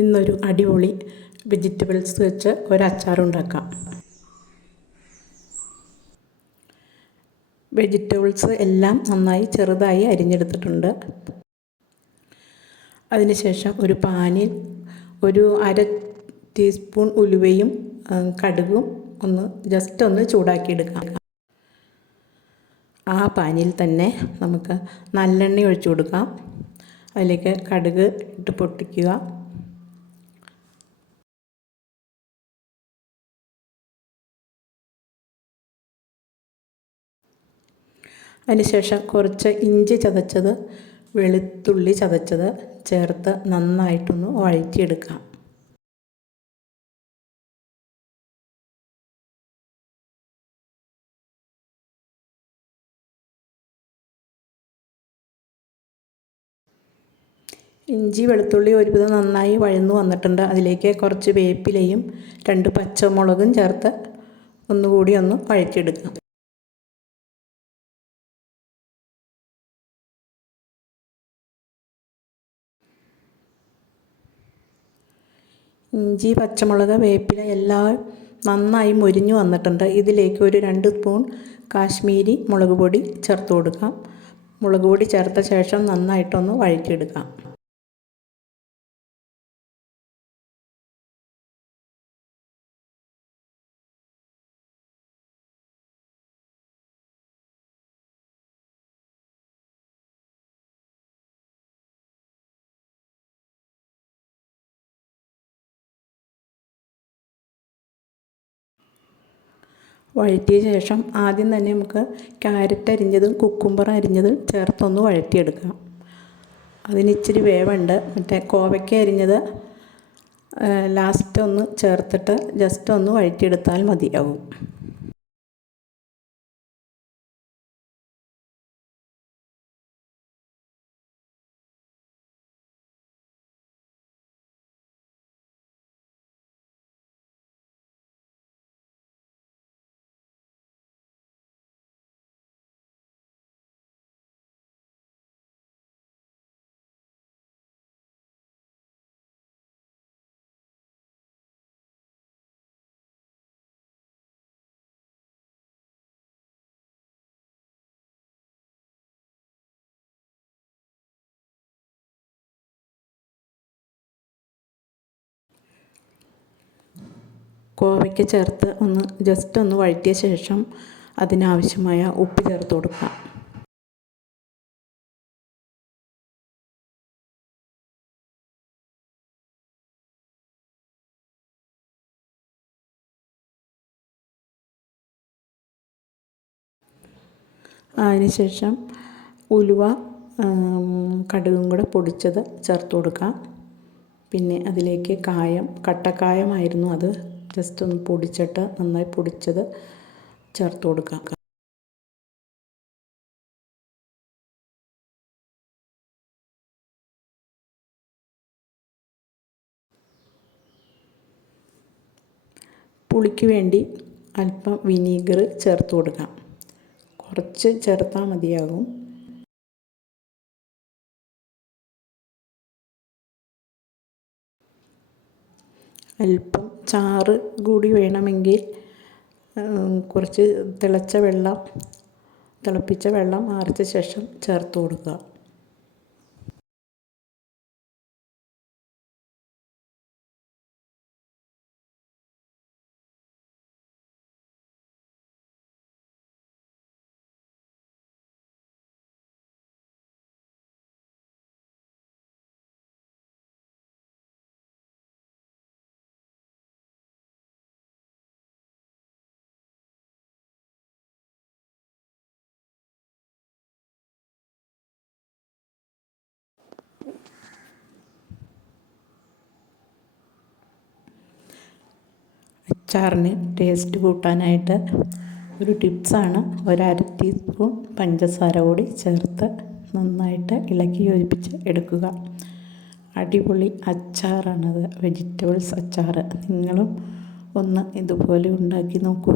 ഇന്നൊരു അടിപൊളി വെജിറ്റബിൾസ് വെച്ച് ഒരു അച്ചാർ ഉണ്ടാക്കാം. വെജിറ്റബിൾസ് എല്ലാം നന്നായി ചെറുതായി അരിഞ്ഞെടുത്തിട്ടുണ്ട്. അതിനുശേഷം ഒരു പാനിൽ ഒരു അര ടീസ്പൂൺ ഉലുവയും കടുകും ജസ്റ്റ് ഒന്ന് ചൂടാക്കിയെടുക്കാം. ആ പാനിൽ തന്നെ നമുക്ക് നല്ലെണ്ണ ഒഴിച്ചു കൊടുക്കാം. അതിലേക്ക് കടുക് ഇട്ട് പൊട്ടിക്കുക. അതിനുശേഷം കുറച്ച് ഇഞ്ചി ചതച്ചത്, വെളുത്തുള്ളി ചതച്ചത് ചേർത്ത് നന്നായിട്ടൊന്ന് വഴറ്റിയെടുക്കാം. ഇഞ്ചി വെളുത്തുള്ളി ഒരുവിധം നന്നായി വഴന്നു വന്നിട്ടുണ്ട്. അതിലേക്ക് കുറച്ച് വേപ്പിലയും 2 പച്ചമുളകും ചേർത്ത് ഒന്നുകൂടി ഒന്ന് വഴറ്റിയെടുക്കാം. ഇഞ്ചി, പച്ചമുളക്, വേപ്പില എല്ലാം നന്നായി മൊരിഞ്ഞു വന്നിട്ടുണ്ട്. ഇതിലേക്ക് ഒരു 2 സ്പൂൺ കാശ്മീരി മുളക് പൊടി ചേർത്ത് കൊടുക്കാം. മുളക് പൊടി ചേർത്ത ശേഷം നന്നായിട്ടൊന്ന് വഴറ്റിയെടുക്കാം. വഴറ്റിയ ശേഷം ആദ്യം തന്നെ നമുക്ക് ക്യാരറ്റ് അരിഞ്ഞതും കുക്കുംബർ അരിഞ്ഞതും ചേർത്തൊന്ന് വഴറ്റിയെടുക്കാം. അതിനിച്ചിരി വേവുണ്ട്. കോവയ്ക്ക അരിഞ്ഞത് ലാസ്റ്റ് ഒന്ന് ചേർത്തിട്ട് ജസ്റ്റ് ഒന്ന് വഴറ്റിയെടുത്താൽ മതിയാവും. കോവയ്ക്ക ചേർത്ത് ജസ്റ്റ് ഒന്ന് വഴറ്റിയ ശേഷം അതിനാവശ്യമായ ഉപ്പ് ചേർത്ത് കൊടുക്കാം. അതിനുശേഷം ഉലുവ, കടുകും കൂടെ പൊടിച്ചത് ചേർത്ത് കൊടുക്കാം. പിന്നെ അതിലേക്ക് കട്ടക്കായമായിരുന്നു, അത് ജസ്റ്റ് ഒന്ന് പൊടിച്ചിട്ട് നന്നായി പൊടിച്ചത് ചേർത്ത് കൊടുക്കാം. പുളിക്ക് വേണ്ടി അല്പം വിനീഗർ ചേർത്ത് കൊടുക്കാം. കുറച്ച് ചേർത്താൽ മതിയാകും. അല്പം ചാറ് കൂടി വേണമെങ്കിൽ കുറച്ച് തിളപ്പിച്ച വെള്ളം ആറിച്ച ശേഷം ചേർത്ത് കൊടുക്കുക. അച്ചാറിന് ടേസ്റ്റ് കൂട്ടാനായിട്ട് ഒരു ടിപ്സാണ്. 1/2 ടീസ്പൂൺ പഞ്ചസാര കൂടി ചേർത്ത് നന്നായിട്ട് ഇളക്കി യോജിപ്പിച്ച് എടുക്കുക. അടിപൊളി അച്ചാറാണത്, വെജിറ്റബിൾസ് അച്ചാർ. നിങ്ങളും ഒന്ന് ഇതുപോലെ ഉണ്ടാക്കി നോക്കൂ.